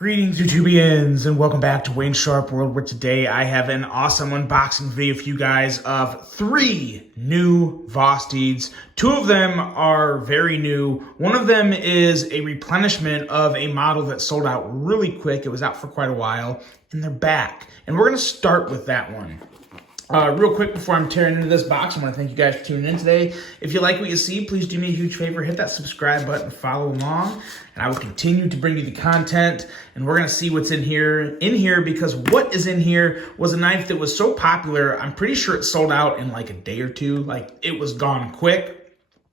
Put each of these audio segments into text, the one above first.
Greetings YouTubians and welcome back to Wayne Sharp World, where today I have an awesome unboxing video for you guys of 3 new Vosteeds. 2 of them are very new. One of them is a replenishment of a model that sold out really quick. It was out for quite a while and they're back. And we're going to start with that one. Real quick before I'm tearing into this box, I want to thank you guys for tuning in today. If you like what you see, please do me a huge favor, hit that subscribe button, follow along, and I will continue to bring you the content. And we're going to see what's in here because what is in here was a knife that was so popular, I'm pretty sure it sold out in like a day or two. Like, it was gone quick.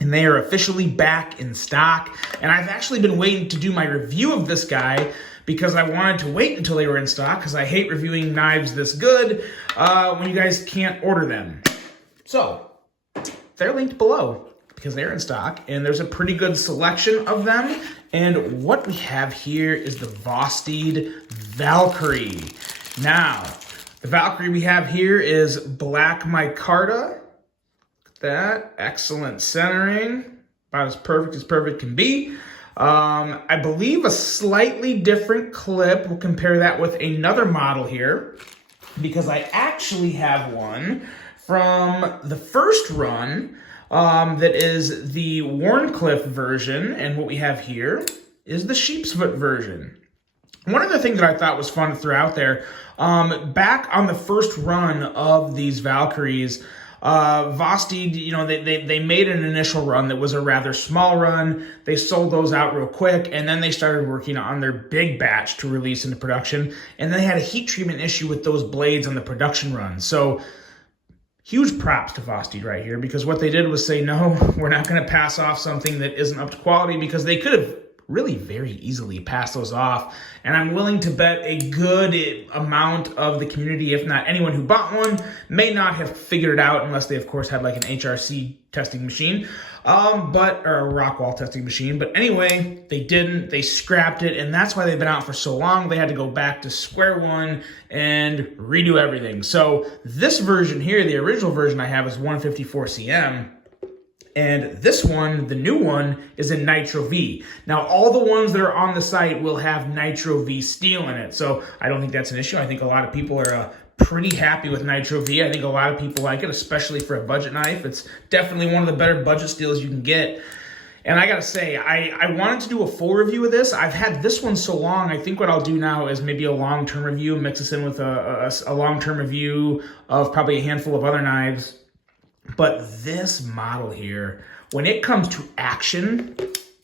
And they are officially back in stock. And I've actually been waiting to do my review of this guy because I wanted to wait until they were in stock because I hate reviewing knives this good when you guys can't order them. So they're linked below because they're in stock and there's a pretty good selection of them. And what we have here is the Vosteed Valkyrie. Now, the Valkyrie we have here is black micarta. That excellent centering, about as perfect can be. I believe a slightly different clip. We'll compare that with another model here because I actually have one from the first run that is the Warncliffe version, and what we have here is the sheepsfoot version. One other thing that I thought was fun to throw out there, back on the first run of these Valkyries, Vosteed, you know, they made an initial run that was a rather small run. They sold those out real quick, and then they started working on their big batch to release into production, and they had a heat treatment issue with those blades on the production run. So huge props to Vosteed right here, because what they did was say, no, we're not going to pass off something that isn't up to quality, because they could have really very easily pass those off. And I'm willing to bet a good amount of the community, if not anyone who bought one, may not have figured it out unless they, of course, had like an HRC testing machine, or a Rockwall testing machine. But anyway, they didn't. They scrapped it, and that's why they've been out for so long. They had to go back to square one and redo everything. So this version here, the original version I have, is 154 cm. And this one, the new one, is in Nitro V. Now, all the ones that are on the site will have Nitro V steel in it. So I don't think that's an issue. I think a lot of people are pretty happy with Nitro V. I think a lot of people like it, especially for a budget knife. It's definitely one of the better budget steels you can get. And I gotta say, I wanted to do a full review of this. I've had this one so long, I think what I'll do now is maybe a long-term review, mix this in with a long-term review of probably a handful of other knives. But this model here, when it comes to action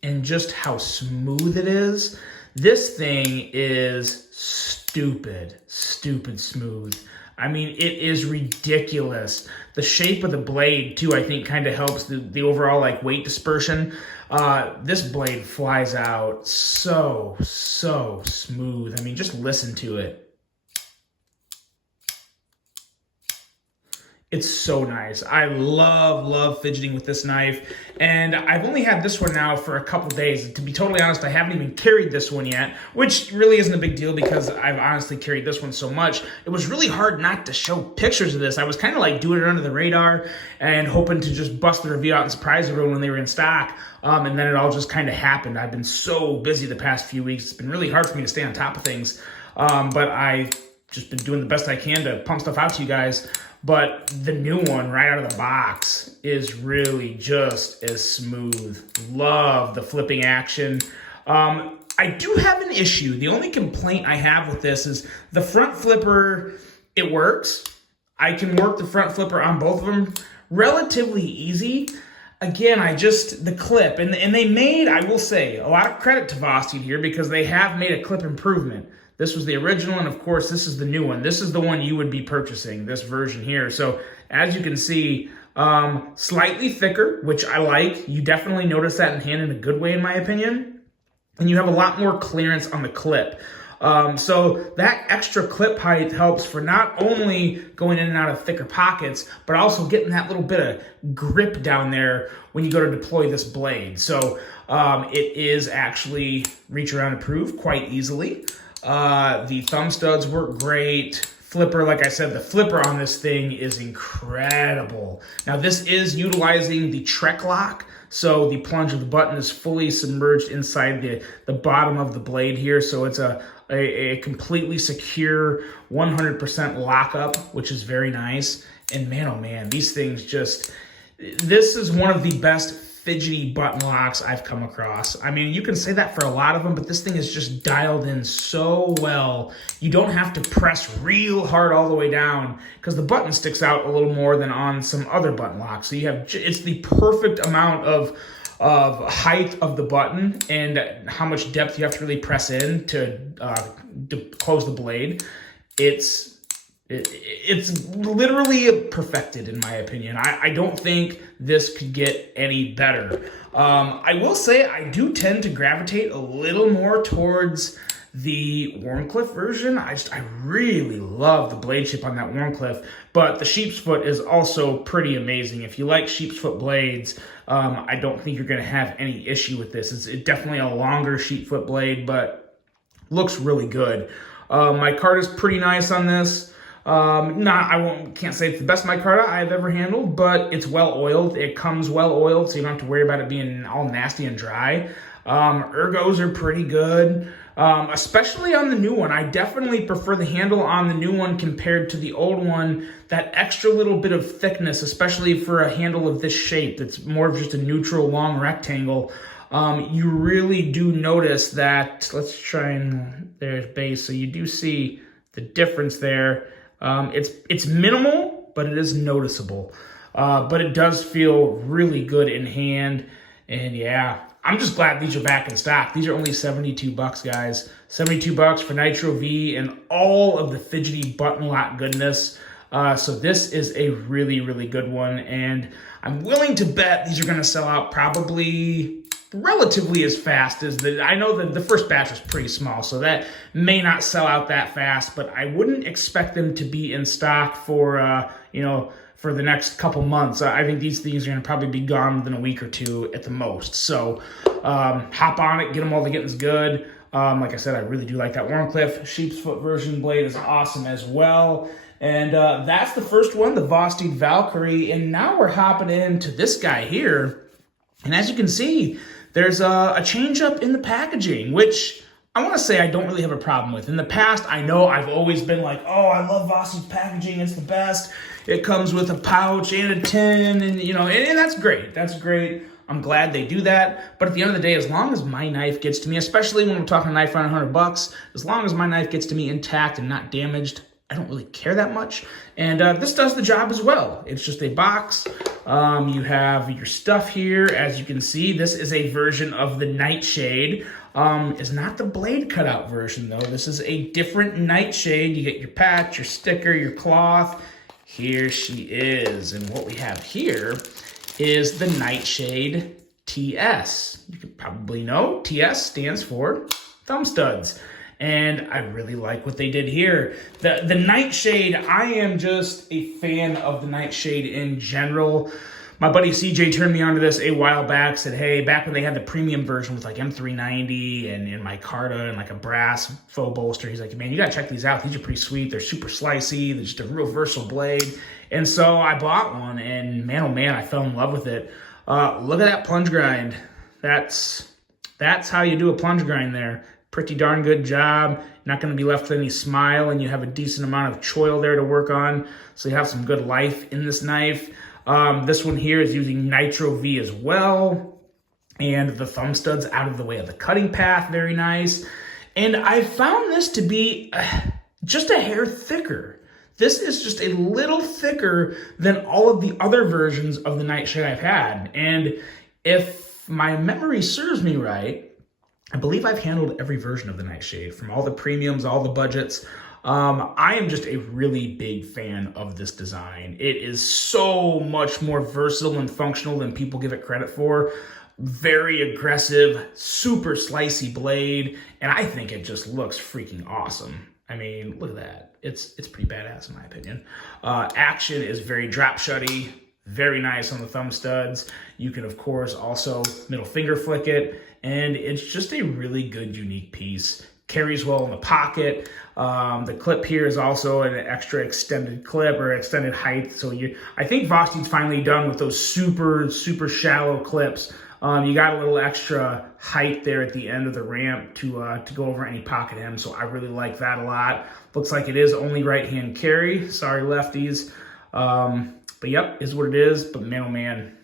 and just how smooth it is, this thing is stupid smooth. I mean, it is ridiculous. The shape of the blade, too, I think kind of helps the overall like weight dispersion. This blade flies out so smooth. I mean, just listen to it. It's so nice. I love fidgeting with this knife. And I've only had this one now for a couple days. To be totally honest, I haven't even carried this one yet, which really isn't a big deal because I've honestly carried this one so much. It was really hard not to show pictures of this. I was kind of like doing it under the radar and hoping to just bust the review out and surprise everyone when they were in stock. And then it all just kind of happened. I've been so busy the past few weeks. It's been really hard for me to stay on top of things. But I've just been doing the best I can to pump stuff out to you guys. But the new one right out of the box is really just as smooth. Love the flipping action. I do have an issue. The only complaint I have with this is the front flipper, it works. I can work the front flipper on both of them relatively easy. Again, the clip, and they made, I will say, a lot of credit to Vosteed here because they have made a clip improvement. This was the original, and of course, this is the new one. This is the one you would be purchasing, this version here. So, as you can see, slightly thicker, which I like. You definitely notice that in hand in a good way, in my opinion. And you have a lot more clearance on the clip. So that extra clip height helps for not only going in and out of thicker pockets, but also getting that little bit of grip down there when you go to deploy this blade. So it is actually reach around approved quite easily. The thumb studs work great. Flipper, like I said, the flipper on this thing is incredible. Now, this is utilizing the Trek lock, So the plunge of the button is fully submerged inside the bottom of the blade here. So it's a completely secure 100% lockup, which is very nice. And man, oh man, these things just, this is one of the best fidgety button locks I've come across. I mean, you can say that for a lot of them, but this thing is just dialed in so well. You don't have to press real hard all the way down because the button sticks out a little more than on some other button locks. So you have, it's the perfect amount of height of the button and how much depth you have to really press in to close the blade. It's literally perfected in my opinion. I don't think this could get any better. I will say I do tend to gravitate a little more towards the Wharncliffe version. I really love the blade shape on that Wharncliffe, but the sheep's foot is also pretty amazing. If you like sheep's foot blades, I don't think you're going to have any issue with this. It's definitely a longer sheep foot blade, but looks really good. Micarta is pretty nice on this. Can't say it's the best micarta I've ever handled, but it's well oiled. It comes well oiled, so you don't have to worry about it being all nasty and dry. Ergos are pretty good, especially on the new one. I definitely prefer the handle on the new one compared to the old one. That extra little bit of thickness, especially for a handle of this shape that's more of just a neutral long rectangle. You really do notice that. Let's try and there's base. So you do see the difference there. It's minimal, but it is noticeable. But it does feel really good in hand. And yeah, I'm just glad these are back in stock. These are only $72, guys. $72 for Nitro V and all of the fidgety button lock goodness. So this is a really, really good one. And I'm willing to bet these are going to sell out probably relatively as fast as I know that the first batch was pretty small, so that may not sell out that fast, but I wouldn't expect them to be in stock for, for the next couple months. I think these things are going to probably be gone within a week or two at the most. So hop on it, get them while the getting's good. Like I said, I really do like that Wharncliffe sheep's foot version blade is awesome as well. And that's the first one, the Vosteed Valkyrie. And now we're hopping into this guy here. And as you can see, there's a change up in the packaging, which I want to say I don't really have a problem with. In the past, I know I've always been like, oh, I love Vosteed's packaging. It's the best. It comes with a pouch and a tin, and and that's great. That's great. I'm glad they do that. But at the end of the day, as long as my knife gets to me, especially when we're talking a knife around $100, as long as my knife gets to me intact and not damaged, I don't really care that much. And this does the job as well. It's just a box. You have your stuff here. As you can see, this is a version of the Nightshade. It's not the blade cutout version, though. This is a different Nightshade. You get your patch, your sticker, your cloth. Here she is. And what we have here is the Nightshade TS. You could probably know TS stands for thumb studs. And I really like what they did here. The Nightshade, I am just a fan of the Nightshade in general. My buddy CJ turned me onto this a while back, said, hey, back when they had the premium version with like M390 and micarta and like a brass faux bolster, he's like, man, you gotta check these out. These are pretty sweet. They're super slicey. They're just a real versatile blade. And so I bought one, and man, oh man, I fell in love with it. Look at that plunge grind. That's how you do a plunge grind there. Pretty darn good job. You're not going to be left with any smile, and you have a decent amount of choil there to work on, so you have some good life in this knife. This one here is using Nitro V as well, and the thumb studs out of the way of the cutting path, very nice. And I found this to be just a hair thicker. This is just a little thicker than all of the other versions of the Nightshade I've had. And if my memory serves me right, I believe I've handled every version of the Nightshade, from all the premiums, all the budgets. I am just a really big fan of this design. It is so much more versatile and functional than people give it credit for. Very aggressive, super slicey blade, and I think it just looks freaking awesome. I mean, look at that. It's pretty badass in my opinion. Action is very drop shutty, very nice on the thumb studs. You can, of course, also middle finger flick it, and it's just a really good, unique piece. Carries well in the pocket. The clip here is also an extra extended clip or extended height. So I think Vosteed's finally done with those super, super shallow clips. You got a little extra height there at the end of the ramp to go over any pocket hem, so I really like that a lot. Looks like it is only right-hand carry. Sorry, lefties. But yep, is what it is. But man, oh man,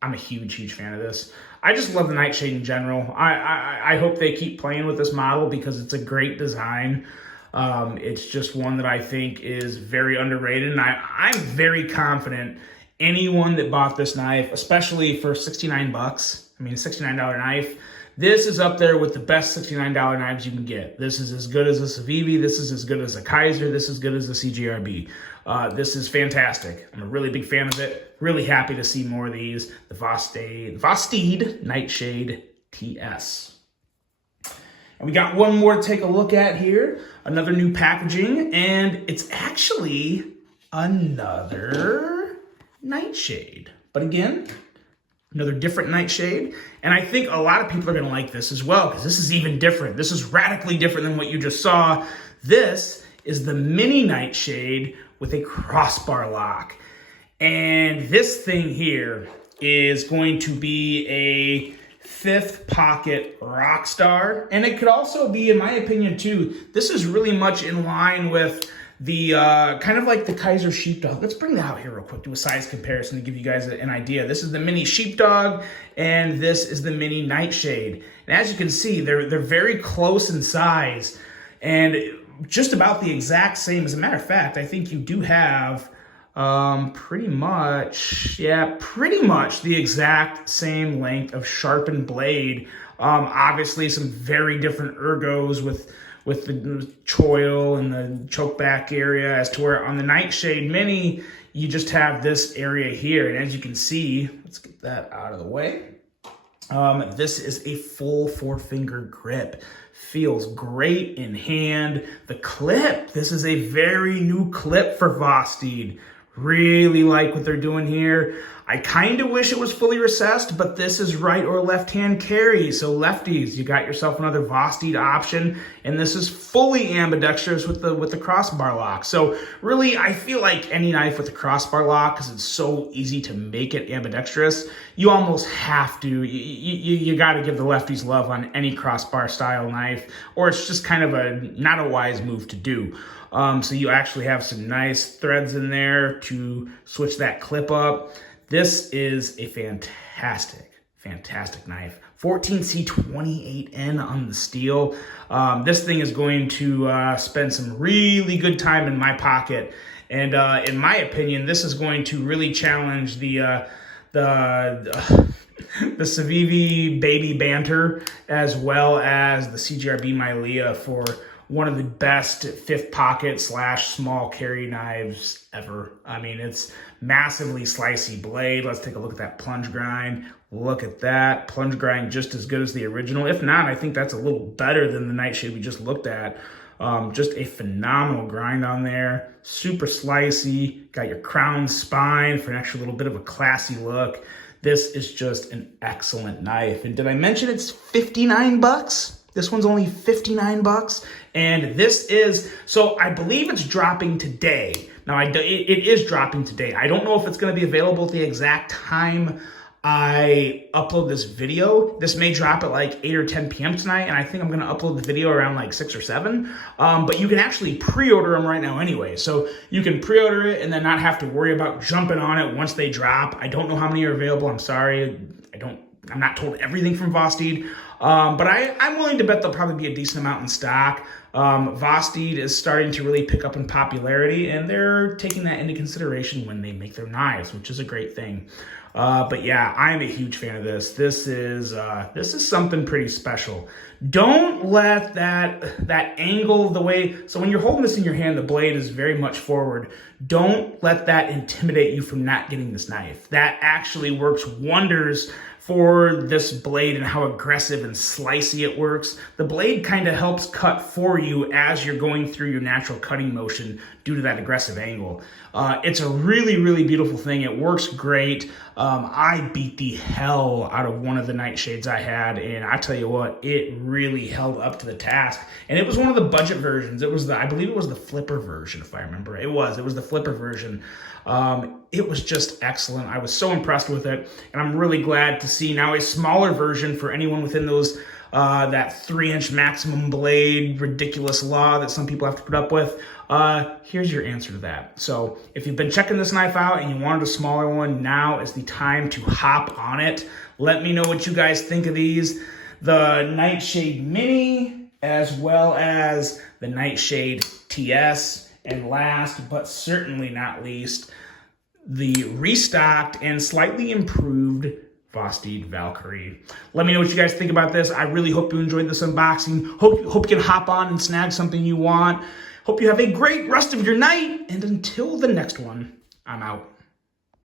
I'm a huge fan of this. I just love the Nightshade in general. I hope they keep playing with this model because it's a great design. It's just one that I think is very underrated, and I'm very confident anyone that bought this knife, especially for 69 bucks, I mean, a $69 knife, this is up there with the best $69 knives you can get. This is as good as a Civivi. This is as good as a Kaiser. This is as good as a CGRB. This is fantastic. I'm a really big fan of it. Really happy to see more of these. The Vosteed Nightshade TS. And we got one more to take a look at here. Another new packaging, and it's actually another Nightshade. But again, another different Nightshade. And I think a lot of people are going to like this as well because this is even different. This is radically different than what you just saw. This is the Mini Nightshade with a crossbar lock. And this thing here is going to be a 5th pocket rock star. And it could also be, in my opinion too, this is really much in line with the kind of like the Kaiser Sheepdog. Let's bring that out here real quick, do a size comparison to give you guys an idea. This is the Mini Sheepdog, and this is the Mini Nightshade. And as you can see, they're very close in size, and just about the exact same. As a matter of fact, I think you do have pretty much the exact same length of sharpened blade. Obviously, some very different ergos with the choil and the choke back area, as to where on the Nightshade Mini, you just have this area here. And as you can see, let's get that out of the way. This is a full 4-finger grip. Feels great in hand. The clip, this is a very new clip for Vosteed. Really like what they're doing here. I kind of wish it was fully recessed, but this is right or left-hand carry. So lefties, you got yourself another Vosteed option, and this is fully ambidextrous with the crossbar lock. So really, I feel like any knife with a crossbar lock, because it's so easy to make it ambidextrous, you almost have to. You got to give the lefties love on any crossbar style knife, or it's just kind of not a wise move to do. So you actually have some nice threads in there to switch that clip up. This is a fantastic knife. 14C28N on the steel. This thing is going to spend some really good time in my pocket. And in my opinion, this is going to really challenge the Civivi Baby Banter, as well as the CGRB Mylea, for one of the best 5th pocket / small carry knives ever. I mean, it's massively slicey blade. Let's take a look at that plunge grind. Look at that. Plunge grind just as good as the original. If not, I think that's a little better than the Nightshade we just looked at. Just a phenomenal grind on there. Super slicey. Got your crown spine for an extra little bit of a classy look. This is just an excellent knife. And did I mention it's 59 bucks? This one's only 59 bucks, and this is, so I believe it's dropping today. Now, it is dropping today. I don't know if it's going to be available at the exact time I upload this video. This may drop at like 8 or 10 p.m. tonight, and I think I'm going to upload the video around like 6 or 7. But you can actually pre-order them right now anyway. So you can pre-order it and then not have to worry about jumping on it once they drop. I don't know how many are available. I'm sorry. I'm not told everything from Vosteed. But I'm willing to bet there'll probably be a decent amount in stock. Vosteed is starting to really pick up in popularity, and they're taking that into consideration when they make their knives, which is a great thing. But yeah, I'm a huge fan of this. This is something pretty special. Don't let that angle, the way, so when you're holding this in your hand, the blade is very much forward. Don't let that intimidate you from not getting this knife. That actually works wonders for this blade and how aggressive and slicey it works. The blade kind of helps cut for you as you're going through your natural cutting motion due to that aggressive angle. It's a really beautiful thing. It works great. I beat the hell out of one of the Nightshades I had, and I tell you what, it really held up to the task. And it was one of the budget versions. It was I believe it was the flipper version, if I remember. It was the flipper version. it was just excellent. I was so impressed with it, and I'm really glad to see now a smaller version for anyone within those that 3-inch maximum blade ridiculous law that some people have to put up with. Here's your answer to that. So if you've been checking this knife out and you wanted a smaller one, now is the time to hop on it. Let me know what you guys think of these. The Nightshade Mini, as well as the Nightshade TS, and last but certainly not least, the restocked and slightly improved Vosteed Valkyrie. Let me know what you guys think about this. I really hope you enjoyed this unboxing. Hope you can hop on and snag something you want. Hope you have a great rest of your night, and until the next one, I'm out.